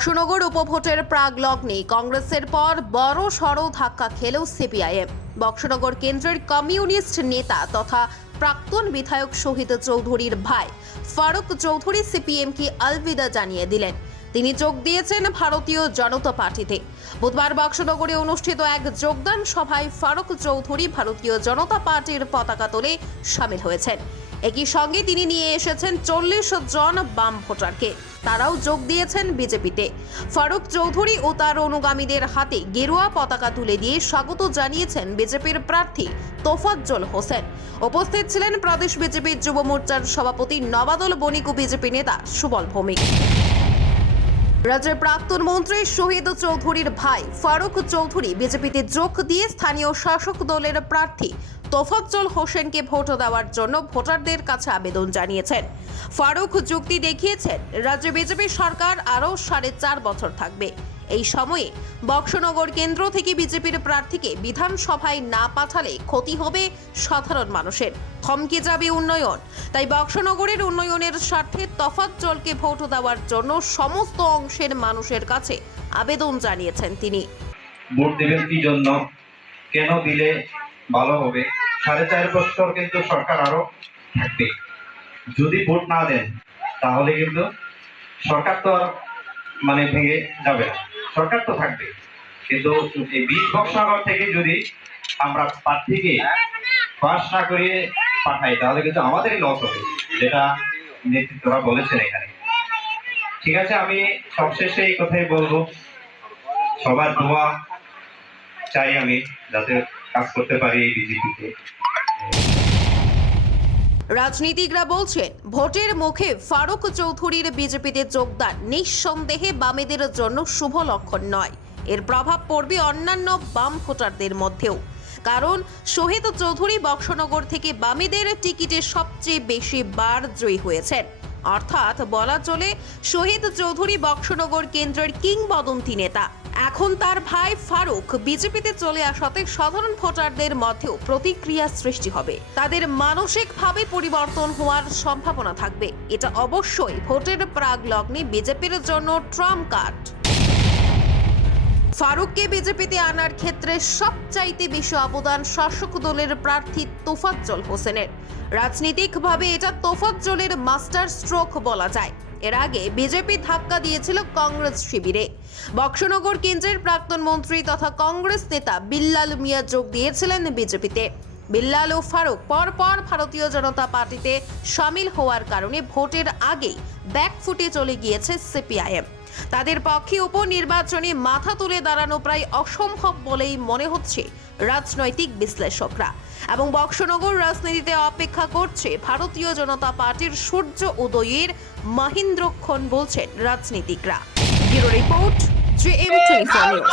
বক্সনগর উপভোটের প্রাগ লগ্নে কংগ্রেসের পর বড় সড় ধাক্কা খেলেও সিপিআইএম। বক্সনগর কেন্দ্রের কমিউনিস্ট নেতা তথা প্রাক্তন বিধায়ক শহীদ চৌধুরীর ভাই ফারুক চৌধুরী সিপিএমকে আলবিদা জানিয়ে দিলেন। তিনি যোগ দিয়েছেন ভারতীয় জনতা পার্টিতে। বুধবার বক্সনগরে অনুষ্ঠিত এক যোগদান সভায় ফারুক চৌধুরী ভারতীয় জনতা পার্টির পতাকা তোলে সামিল হয়েছেন। একই সঙ্গে তিনি নিয়ে এসেছেন 40 জন বাম ভোটারকে, তারাও যোগ দিয়েছেন বিজেপিতে। ফারুক চৌধুরী ও তার অনুগামীদের হাতে গেরুয়া পতাকা তুলে দিয়ে স্বাগত জানিয়েছেন বিজেপির প্রার্থী তোফাজ্জল হোসেন। উপস্থিত ছিলেন প্রদেশ বিজেপির যুব মোর্চার সভাপতি নবাদল বণিক ও বিজেপি নেতা সুবল ভৌমিক। রাজ্যের প্রাক্তন মন্ত্রী শহীদ চৌধুরীর ভাই ফারুক চৌধুরী বিজেপিতে যোগ দিয়ে স্থানীয় শাসক দলের প্রার্থী তোফাজ্জল হোসেনকে ভোট দেওয়ার জন্য ভোটারদের কাছে আবেদন জানিয়েছেন। ফারুক যুক্তি দেখিয়েছেন, রাজ্যে বিজেপি সরকার আরও 4.5 বছর থাকবে। এই সময়ে বক্সনগর কেন্দ্র থেকে বিজেপির প্রার্থীকে বিধানসভায় না পাঠালে ক্ষতি হবে সাধারণ মানুষের, থমকে যাবে উন্নয়ন। তাই বক্সনগরের উন্নয়নের স্বার্থে তোফাজ্জলকে ভোট দেওয়ার জন্য সমস্ত অংশের মানুষের কাছে আবেদন জানিয়েছেন তিনি। ভোট দেবেন কি জন্য, কেন দিলে ভালো হবে? 4.5 বছর কিন্তু সরকার আরো থাকবে। যদি ভোট না দেন তাহলে কিন্তু সরকার তো আর ভেঙে যাবে না, সরকার তো থাকবে। কিন্তু এই 20 বক্সনগর থেকে যদি আমরা প্রার্থীকে পাস না করিয়ে পাঠাই তাহলে কিন্তু আমাদেরই লস হবে, যেটা নেতৃত্বরা বলেছেন এখানে। ঠিক আছে, আমি সবশেষে এই কথাই বলবো, সবার দোয়া চাই আমি, যাতে কাজ করতে পারি এই বিজেপিতে। রাজনীতিকরা বলছেন, ভোটের মুখে ফারুক চৌধুরীর বিজেপিতে যোগদান নিঃসন্দেহে বামেদের জন্য শুভ লক্ষণ নয়। এর প্রভাব পড়বে অন্যান্য বাম ভোটারদের মধ্যেও। কারণ শহীদ চৌধুরী বক্সনগর থেকে বামেদের টিকিটে সবচেয়ে বেশি বার জয়ী হয়েছেন। অর্থাৎ বলা চলে, শহীদ চৌধুরী বক্সনগর কেন্দ্রের কিংবদন্তি নেতা। এখন তার ভাই ফারুক বিজেপিতে চলে আসাতে সাধারণ ভোটারদের মধ্যেও প্রতিক্রিয়া সৃষ্টি হবে, তাদের মানসিকভাবে পরিবর্তন হওয়ার সম্ভাবনা থাকবে। এটা অবশ্যই ভোটের প্রাগ লগ্নে বিজেপির জন্য ট্রাম্প কার্ড। ফারুককে বিজেপিতে আনার ক্ষেত্রে সবচাইতে বেশি অবদান শাসক দলের প্রার্থী তোফাজ্জল হোসেনের। রাজনৈতিকভাবে এটা তোফাজ্জলের মাস্টার স্ট্রোক বলা যায়। এর আগে বিজেপি ধাক্কা দিয়েছিল কংগ্রেস শিবিরে। বক্সনগর কেন্দ্রের প্রাক্তন মন্ত্রী তথা কংগ্রেস নেতা বিল্লাল মিয়া যোগ দিয়েছিলেন বিজেপিতে। বিল্লাল ও ফারুক পরপর ভারতীয় জনতা পার্টিতে সামিল হওয়ার কারণে ভোটের আগেই ব্যাকফুটে চলে গিয়েছে সিপিআইএম। তাদের পক্ষে উপনির্বাচনে মাথা তুলে দাঁড়ানো প্রায় অসম্ভব বলেই মনে হচ্ছে রাজনৈতিক বিশ্লেষকরা। এবং বক্সনগর রাজনীতিতে অপেক্ষা করছে ভারতীয় জনতা পার্টির সূর্য উদয়ের মহেন্দ্রক্ষণ বলছেন রাজনীতিকরা। Bureau report, GM24 news.